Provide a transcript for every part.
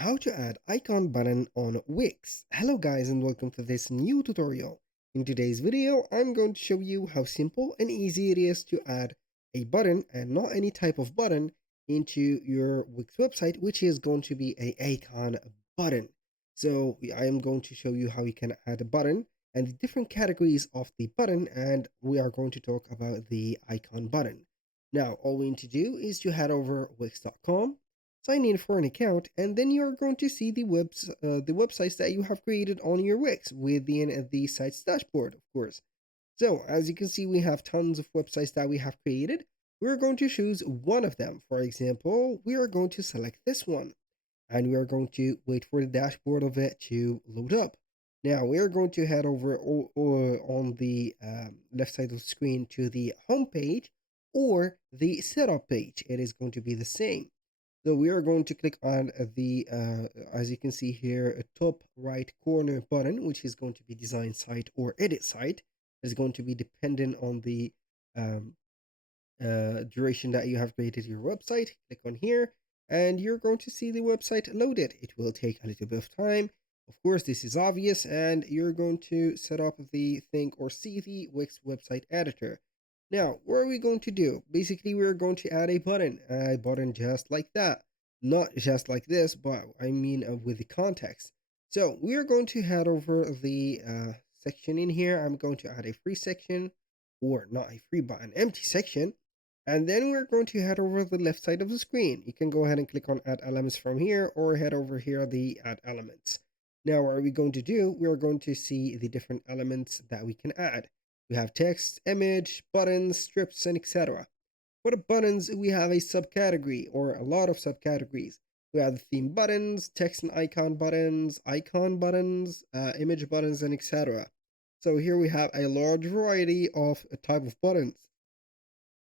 How to add icon button on Wix. Hello guys and welcome to this new tutorial. In today's video, I'm going to show you how simple and easy it is to add a button and not any type of button into your Wix website, which is going to be a icon button. So I am going to show you how you can add a button and the different categories of the button, and we are going to talk about the icon button. Now, all we need to do is to head over wix.com, sign in for an account, and then you're going to see the websites that you have created on your Wix within the site's dashboard, of course. So as you can see, we have tons of websites that we have created. We're going to choose one of them. For example, we are going to select this one, and we are going to wait for the dashboard of it to load up. Now we are going to head over on the left side of the screen to the home page or the setup page. It is going to be the same. So we are going to click on as you can see here, a top right corner button, which is going to be design site or edit site. It's going to be dependent on the um, duration that you have created your website. Click on here and you're going to see the website loaded. It will take a little bit of time. Of course, this is obvious, and you're going to set up the thing or see the Wix website editor. Now, what are we going to do? Basically, we're going to add a button just like that. Not just like this, but I mean with the context. So we are going to head over the section in here. I'm going to add a free section, or not a free, but an empty section. And then we're going to head over the left side of the screen. You can go ahead and click on add elements from here, or head over here the add elements. Now what are we going to do? We are going to see the different elements that we can add. We have text, image, buttons, strips, and etc. For the buttons, we have a subcategory or a lot of subcategories. We have the theme buttons, text and icon buttons, image buttons, and etc. So here we have a large variety of type of buttons.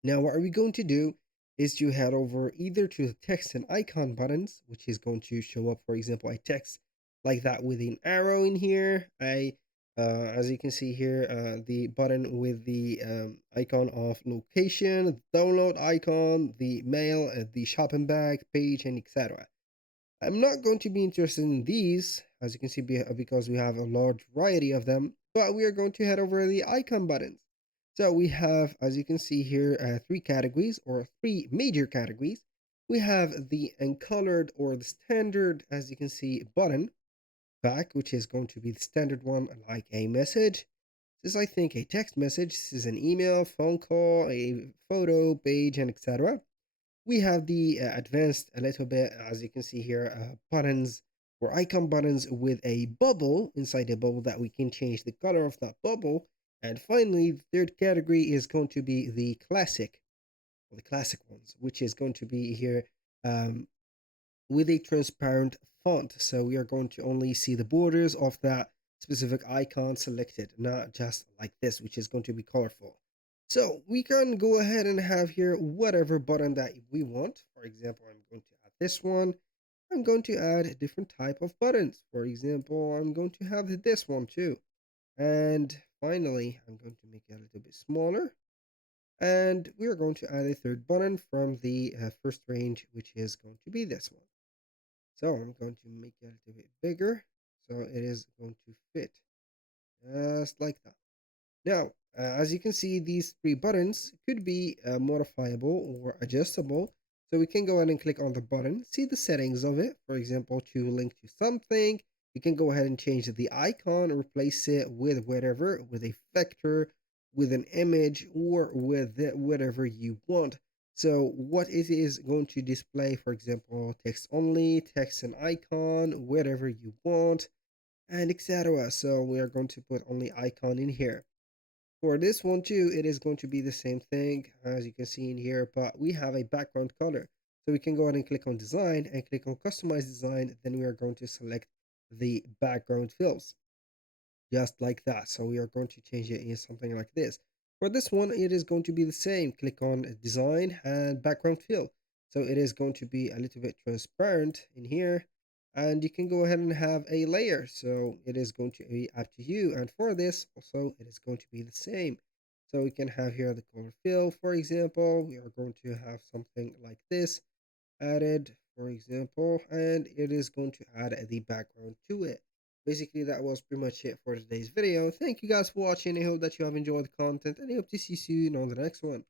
Now, what are we going to do is to head over either to the text and icon buttons, which is going to show up, for example, a text like that with an arrow in here. As you can see here, the button with the icon of location, the download icon, the mail, the shopping bag page, and etc. I'm not going to be interested in these, as you can see, because we have a large variety of them, but we are going to head over the icon buttons. So we have, as you can see here, three categories or three major categories. We have the uncolored or the standard, as you can see, button back, which is going to be the standard one, like a message. This is, I think, a text message. This is an email, phone call, a photo, page, and etc. We have the advanced a little bit, as you can see here, buttons or icon buttons with a bubble inside the bubble that we can change the color of that bubble. And finally, the third category is going to be the classic, or the classic ones, which is going to be here um, with a transparent font. So we are going to only see the borders of that specific icon selected, not just like this, which is going to be colorful. So we can go ahead and have here whatever button that we want. For example, I'm going to add this one. I'm going to add a different type of buttons. For example, I'm going to have this one too. And finally, I'm going to make it a little bit smaller. And we are going to add a third button from the first range, which is going to be this one. So I'm going to make it a little bit bigger, so it is going to fit just like that. Now, as you can see, these three buttons could be modifiable or adjustable. So we can go ahead and click on the button, see the settings of it. For example, to link to something, you can go ahead and change the icon, replace it with whatever, with a vector, with an image, or with whatever you want. So what it is going to display, for example, text only, text and icon, whatever you want, and etc. So we are going to put only icon in here. For this one too, it is going to be the same thing as you can see in here, but we have a background color. So we can go ahead and click on design and click on customize design. Then we are going to select the background fills just like that. So we are going to change it in something like this. For this one, it is going to be the same. Click on design and background fill. So it is going to be a little bit transparent in here, and you can go ahead and have a layer. So it is going to be up to you. And for this also, it is going to be the same. So we can have here the color fill. For example, we are going to have something like this added. for example, and it is going to add the background to it. Basically, that was pretty much it for today's video. Thank you guys for watching. I hope that you have enjoyed the content, and I hope to see you soon on the next one.